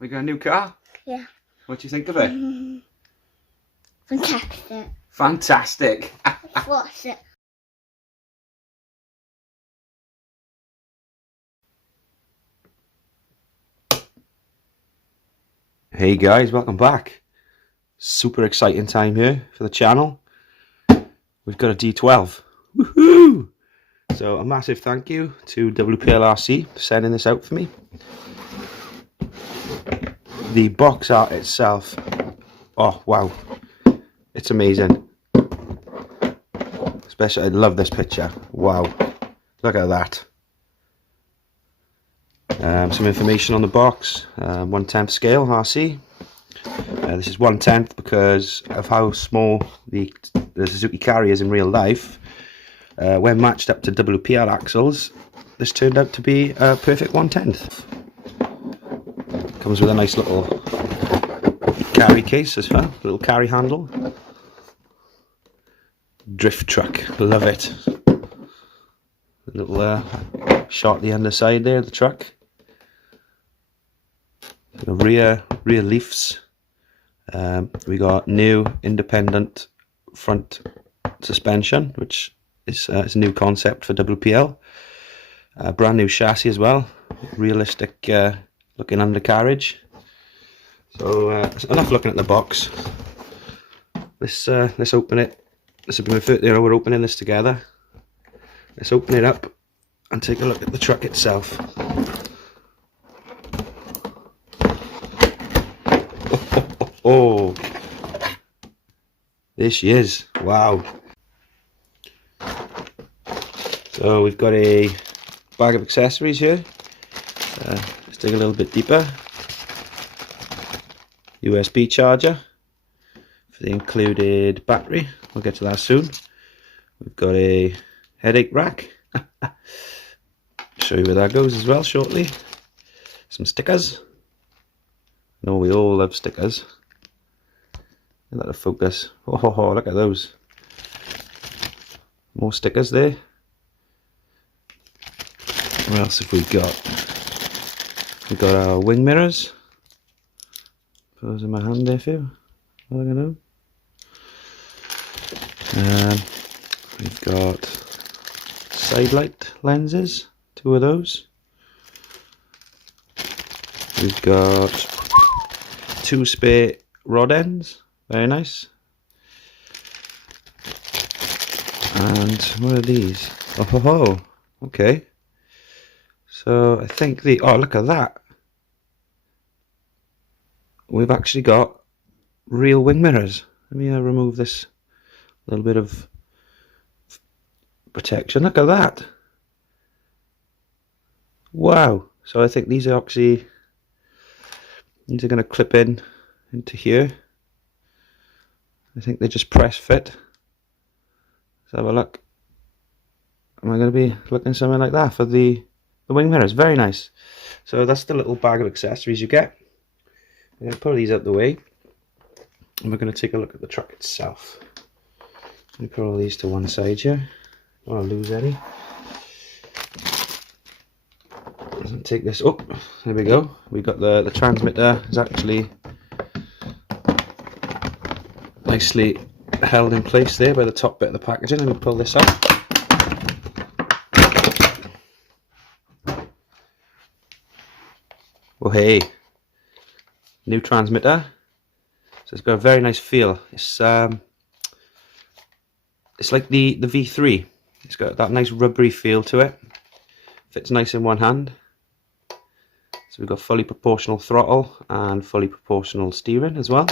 We got a new car? Yeah. What do you think of it? Fantastic. Fantastic. What's it? Hey guys, welcome back. Super exciting time here for the channel. We've got a D12. Woohoo! So a massive thank you to WPL RC for sending this out for me. The box art itself, oh wow, it's amazing. Especially, I love this picture. Wow, look at that. Some information on the box. 1/10 scale RC. This is 1/10 because of how small the Suzuki carry is in real life. When matched up to WPL axles, this turned out to be a perfect 1/10. Comes with a nice little carry case as well, little carry handle. Drift truck, love it. A little shot at the underside there of the truck. The rear leafs. We got new independent front suspension, which is a new concept for WPL. Brand new chassis as well, realistic looking undercarriage. So enough looking at the box. Let's open it. This will be my first, we're opening this together. Let's open it up and take a look at the truck itself. Oh, there she is. Wow. So we've got a bag of accessories here. Let's dig a little bit deeper. USB charger for the included battery. We'll get to that soon. We've got a headache rack. Show you where that goes as well shortly. Some stickers. No, we all love stickers. Let it focus. Oh, look at those. More stickers there. What else have we got? We've got our wing mirrors. Put those in my hand there for you. What am I going to do? We've got side light lenses. 2 of those. We've got 2 spare rod ends. Very nice. And what are these? Oh, okay. So I think oh, look at that. We've actually got real wing mirrors. Let me remove this little bit of protection. Look at that. Wow. So I think these are actually, these are going to clip into here. I think they just press fit. Let's have a look. Am I going to be looking something like that for the wing mirrors? Very nice. So that's the little bag of accessories you get. I'm going to pull these out the way, and we're going to take a look at the truck itself. Let me put all these to one side here. I don't want to lose any. Doesn't take this up. There we go. We got the transmitter is actually nicely held in place there by the top bit of the packaging. Let me pull this out. Well, hey, new transmitter. So it's got a very nice feel. It's like the V3. It's got that nice rubbery feel to it. Fits nice in one hand. So we've got fully proportional throttle and fully proportional steering as well.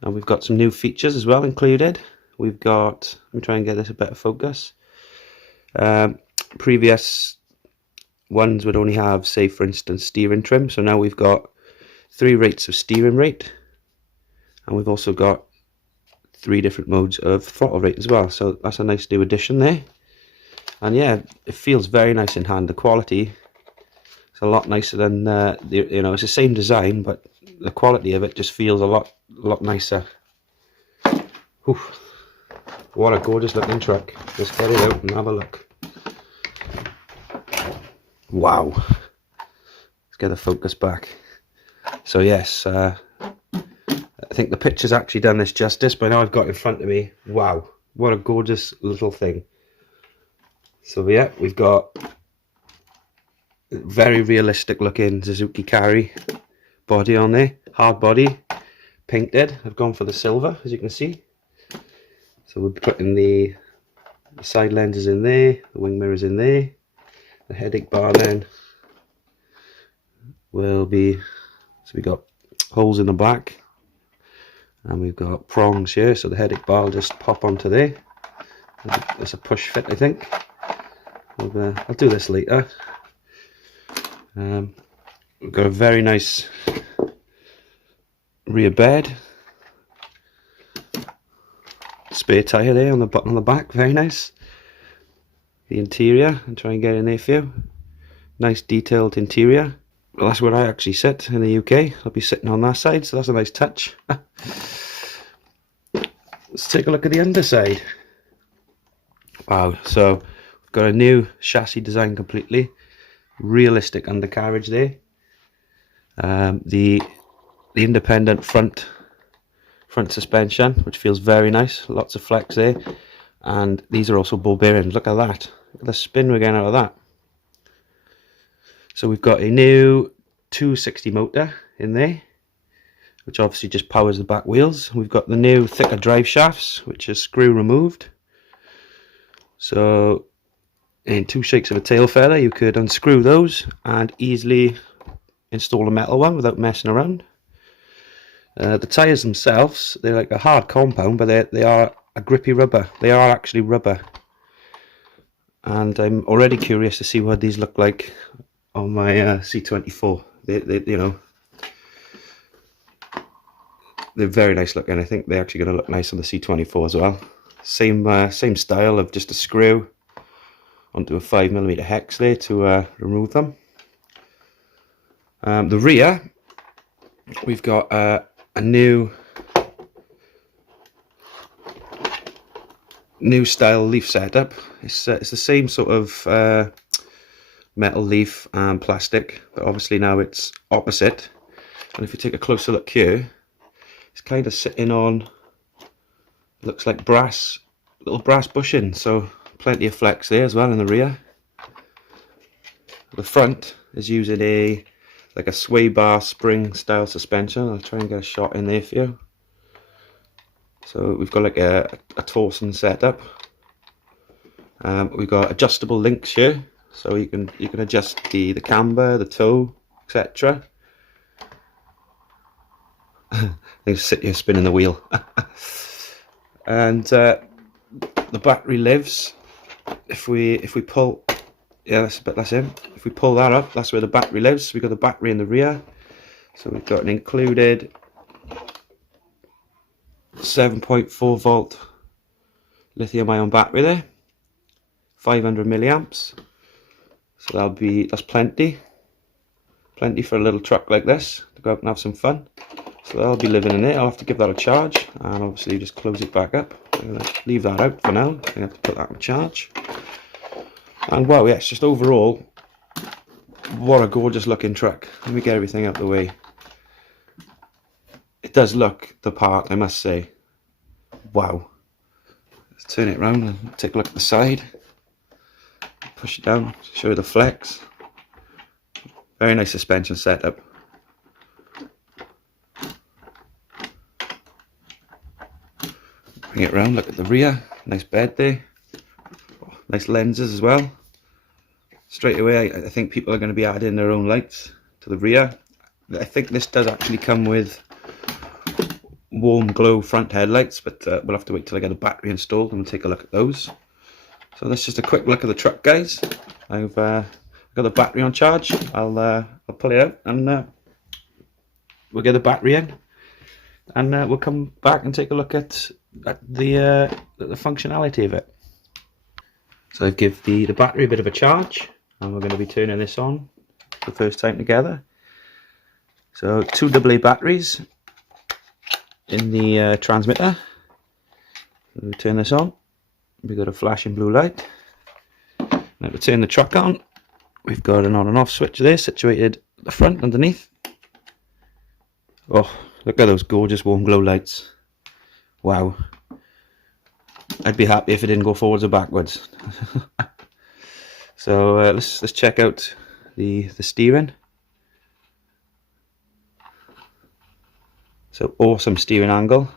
And we've got some new features as well included. We've got, let me try and get this a better focus. Previous ones would only have, say for instance, steering trim. So now we've got 3 rates of steering rate. And we've also got 3 different modes of throttle rate as well. So that's a nice new addition there. And yeah, it feels very nice in hand. The quality is a lot nicer than, it's the same design, but the quality of it just feels a lot nicer. Whew. What a gorgeous looking truck. Let's get it out and have a look. Wow. Let's get the focus back. So yes, I think the picture's actually done this justice, but now I've got it in front of me. Wow, what a gorgeous little thing. So yeah, we've got a very realistic looking Suzuki Carry body on there, hard body, painted. I've gone for the silver, as you can see. So we're putting the side lenses in there, the wing mirrors in there, the headache bar then will be, so we've got holes in the back, and we've got prongs here, so the headache bar will just pop onto there. It's a push fit, I think. I'll do this later. We've got a very nice rear bed, spare tyre there on the button on the back, very nice. The interior, and try and get in there for you. Nice detailed interior. Well, that's where I actually sit in the UK. I'll be sitting on that side, so that's a nice touch. Let's take a look at the underside. Wow, so we've got a new chassis design completely. Realistic undercarriage there. The independent front suspension, which feels very nice. Lots of flex there. And these are also ball bearings. Look at that. Look at the spin we're getting out of that. So we've got a new 260 motor in there, which obviously just powers the back wheels. We've got the new thicker drive shafts, which is screw removed. So in 2 shakes of a tail feather, you could unscrew those and easily install a metal one without messing around. The tyres themselves, they're like a hard compound, but they are a grippy rubber. They are actually rubber. And I'm already curious to see what these look like on my C24. They you know, they're very nice looking. I think they're actually going to look nice on the C24 as well. Same style of just a screw onto a 5mm hex there to remove them. The rear, we've got a new style leaf setup. It's the same sort of metal leaf and plastic, but obviously now it's opposite. And if you take a closer look here, it's kind of sitting on, looks like little brass bushing, so plenty of flex there as well in the rear. The front is using like a sway bar spring style suspension. I'll try and get a shot in there for you. So we've got like a torsion setup. We've got adjustable links here, so you can adjust the camber, the toe, etc. They sit here spinning the wheel. And the battery lives. If we pull, yeah, that's him. If we pull that up, that's where the battery lives. We've got the battery in the rear. So we've got an included 7.4 volt lithium ion battery there, 500 milliamps. So that's plenty for a little truck like this to go out and have some fun. So that'll be living in it. I'll have to give that a charge, and obviously just close it back up. I'm going to leave that out for now. I have to put that on charge. And wow, yes, just overall, what a gorgeous looking truck. Let me get everything out of the way. It does look the part, I must say. Wow. Let's turn it around and take a look at the side. Push it down, show you the flex. Very nice suspension setup. Bring it around, look at the rear. Nice bed there. Nice lenses as well. Straight away, I think people are going to be adding their own lights to the rear. I think this does actually come with warm glow front headlights, but we'll have to wait till I get a battery installed and we'll take a look at those. So that's just a quick look at the truck, guys. I've got the battery on charge. I'll pull it out and we'll get the battery in, and we'll come back and take a look at the functionality of it. So I've give the battery a bit of a charge, and we're going to be turning this on for the first time together. So 2 AA batteries in the transmitter. So we turn this on. We've got a flashing blue light. Now to turn the truck on, we've got an on and off switch there situated at the front underneath. Oh, look at those gorgeous warm glow lights. Wow. I'd be happy if it didn't go forwards or backwards. So let's check out the steering. So awesome steering angle.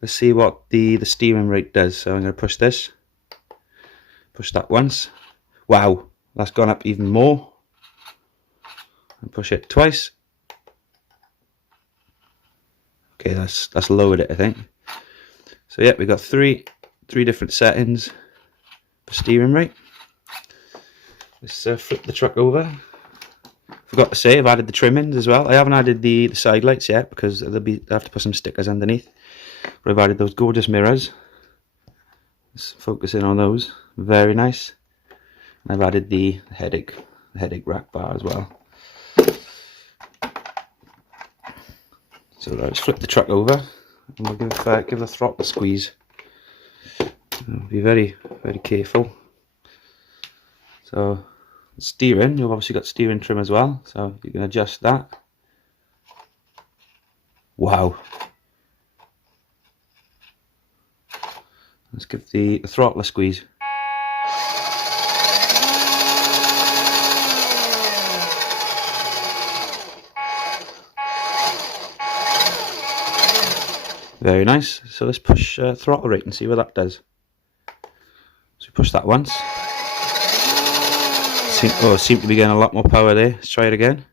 Let's see what the steering rate does. So I'm going to push this. Push that once. Wow, that's gone up even more. And push it twice. Okay, that's lowered it, I think. So yeah, we've got three different settings for steering rate. Let's flip the truck over. Forgot to say, I've added the trimmings as well. I haven't added the side lights yet because I have to put some stickers underneath. But I've added those gorgeous mirrors. Let's focus in on those. Very nice. And I've added the headache rack bar as well. So let's flip the truck over and we'll give the throttle a squeeze. Be very, very careful. So steering, you've obviously got steering trim as well, so you can adjust that. Wow. Let's give the throttle a squeeze. Very nice. So let's push throttle rate and see what that does. So push that once. Seem to be getting a lot more power there. Let's try it again.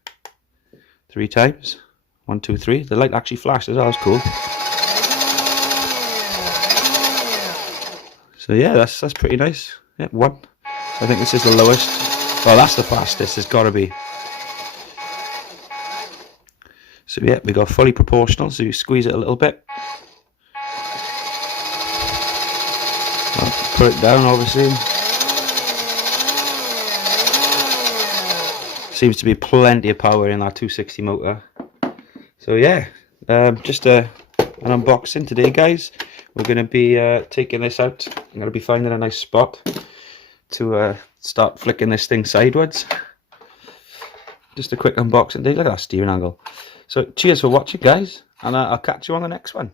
3 times. 1, 2, 3. The light actually flashed as well. That's cool. So yeah, that's pretty nice. Yeah, 1. I think this is the lowest. Well, that's the fastest. It's got to be. So yeah, we got fully proportional. So you squeeze it a little bit. I'll put it down, obviously. Seems to be plenty of power in that 260 motor. So yeah, just an unboxing today, guys. We're going to be taking this out. I'm going to be finding a nice spot to start flicking this thing sideways. Just a quick unboxing today. Look at that steering angle. So cheers for watching, guys, and I'll catch you on the next one.